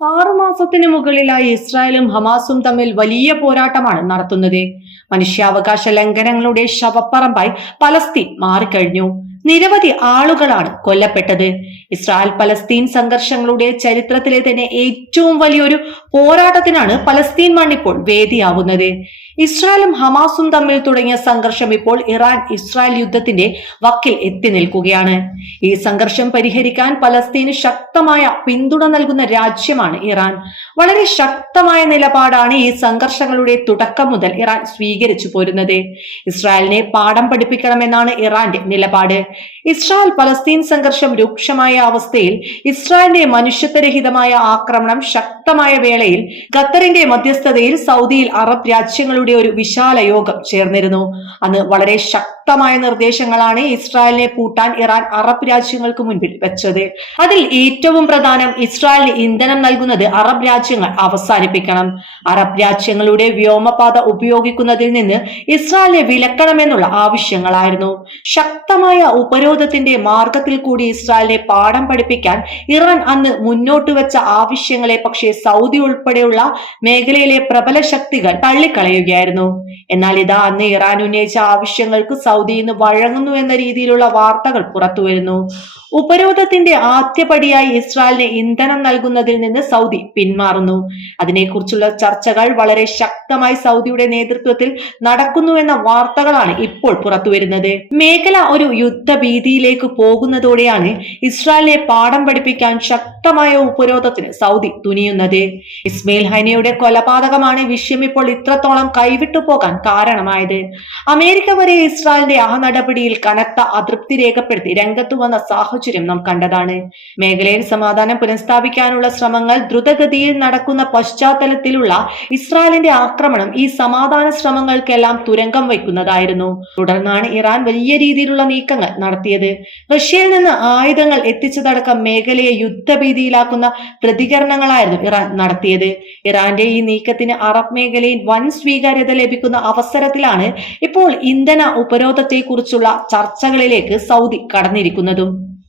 ആറുമാസത്തിന് മുകളിലായി ഇസ്രായേലും ഹമാസും തമ്മിൽ വലിയ പോരാട്ടമാണ് നടത്തുന്നത്. മനുഷ്യാവകാശ ലംഘനങ്ങളുടെ ശവപ്പറമ്പായി പലസ്തീൻ മാറിക്കഴിഞ്ഞു. നിരവധി ആളുകളാണ് കൊല്ലപ്പെട്ടത്. ഇസ്രായേൽ പലസ്തീൻ സംഘർഷങ്ങളുടെ ചരിത്രത്തിലെ തന്നെ ഏറ്റവും വലിയൊരു പോരാട്ടത്തിനാണ് പലസ്തീൻ മണ്ണിപ്പോൾ വേദിയാവുന്നത്. ഇസ്രായേലും ഹമാസും തമ്മിൽ തുടങ്ങിയ സംഘർഷം ഇപ്പോൾ ഇറാൻ ഇസ്രായേൽ യുദ്ധത്തിന്റെ വക്കിൽ എത്തി നിൽക്കുകയാണ്. ഈ സംഘർഷം പരിഹരിക്കാൻ പലസ്തീന് ശക്തമായ പിന്തുണ നൽകുന്ന രാജ്യമാണ് ഇറാൻ. വളരെ ശക്തമായ നിലപാടാണ് ഈ സംഘർഷങ്ങളുടെ തുടക്കം മുതൽ ഇറാൻ സ്വീകരിച്ചു പോരുന്നത്. ഇസ്രായേലിനെ പാഠം പഠിപ്പിക്കണമെന്നാണ് ഇറാന്റെ നിലപാട്. ഇസ്രായേൽ പലസ്തീൻ സംഘർഷം രൂക്ഷമായ അവസ്ഥയിൽ ഇസ്രായേലിന്റെ മനുഷ്യത്വരഹിതമായ ആക്രമണം ശക്തമായ വേളയിൽ ഖത്തറിന്റെ മധ്യസ്ഥതയിൽ സൗദിയിൽ അറബ് രാജ്യങ്ങളുടെ ഒരു വിശാല യോഗം ചേർന്നിരുന്നു. അന്ന് വളരെ ശക്തമായ നിർദ്ദേശങ്ങളാണ് ഇസ്രായേലിനെ പൂട്ടാൻ ഇറാൻ അറബ് രാജ്യങ്ങൾക്ക് മുൻപിൽ വെച്ചത്. അതിൽ ഏറ്റവും പ്രധാനം ഇസ്രായേലിന് ഇന്ധനം നൽകുന്നത് അറബ് രാജ്യങ്ങൾ അവസാനിപ്പിക്കണം. അറബ് രാജ്യങ്ങളുടെ വ്യോമപാത ഉപയോഗിക്കുന്നതിൽ നിന്ന് ഇസ്രായേലിനെ വിലക്കണമെന്നുള്ള ആവശ്യങ്ങളായിരുന്നു. ശക്തമായ ഉപരോധത്തിന്റെ മാർഗത്തിൽ കൂടി ഇസ്രായേലിനെ പാഠം പഠിപ്പിക്കാൻ ഇറാൻ അന്ന് മുന്നോട്ട് വെച്ച ആവശ്യങ്ങളെ പക്ഷേ സൗദി ഉൾപ്പെടെയുള്ള മേഖലയിലെ പ്രബല ശക്തികൾ തള്ളിക്കളയുകയായിരുന്നു. എന്നാൽ ഇതാ അന്ന് ഇറാൻ ഉന്നയിച്ച ആവശ്യങ്ങൾക്ക് സൗദി ഇന്ന് വഴങ്ങുന്നു എന്ന രീതിയിലുള്ള വാർത്തകൾ പുറത്തുവരുന്നു. ഉപരോധത്തിന്റെ ആദ്യപടിയായി ഇസ്രായേലിന് ഇന്ധനം നൽകുന്നതിൽ നിന്ന് സൗദി പിന്മാറുന്നു. അതിനെക്കുറിച്ചുള്ള ചർച്ചകൾ വളരെ ശക്തമായി സൗദിയുടെ നേതൃത്വത്തിൽ നടക്കുന്നുവെന്ന വാർത്തകളാണ് ഇപ്പോൾ പുറത്തുവരുന്നത്. മേഖല ഒരു യുദ്ധഭീതിയിലേക്ക് പോകുന്നതോടെയാണ് ഇസ്രായേലിനെ പാഠം പഠിപ്പിക്കാൻ ശക്തമായ ഉപരോധത്തിന് സൗദി തുനിയുന്നത്. ഇസ്മയിൽ ഹനിയുടെ കൊലപാതകമാണ് വിഷയം ഇപ്പോൾ ഇത്രത്തോളം കൈവിട്ടു പോകാൻ കാരണമായത്. അമേരിക്ക വരെ ഇസ്രായേലിന്റെ ആ നടപടിയിൽ കനത്ത അതൃപ്തി രേഖപ്പെടുത്തി രംഗത്തു വന്ന സാഹചര്യം നാം കണ്ടതാണ്. മേഖലയിൽ സമാധാനം പുനഃസ്ഥാപിക്കാനുള്ള ശ്രമങ്ങൾ ദ്രുതഗതിയിൽ നടക്കുന്ന പശ്ചാത്തലത്തിലുള്ള ഇസ്രായേലിന്റെ ആക്രമണം ഈ സമാധാന ശ്രമങ്ങൾക്കെല്ലാം തുരങ്കം വയ്ക്കുന്നതായിരുന്നു. തുടർന്നാണ് ഇറാൻ വലിയ രീതിയിലുള്ള നീക്കങ്ങൾ നടത്തിയത്. റഷ്യയിൽ നിന്ന് ആയുധങ്ങൾ എത്തിച്ചതടക്കം മേഖലയെ യുദ്ധഭീതിയിലാക്കുന്ന പ്രതികരണങ്ങളായിരുന്നു ഇറാൻ നടത്തിയത്. ഇറാന്റെ ഈ നീക്കത്തിന് അറബ് മേഖലയിൽ വൻ സ്വീകാര്യത ലഭിക്കുന്ന അവസരത്തിലാണ് ഇപ്പോൾ ഇന്ധന ഉപരോധത്തെക്കുറിച്ചുള്ള ചർച്ചകളിലേക്ക് സൗദി കടന്നിരിക്കുന്നതും.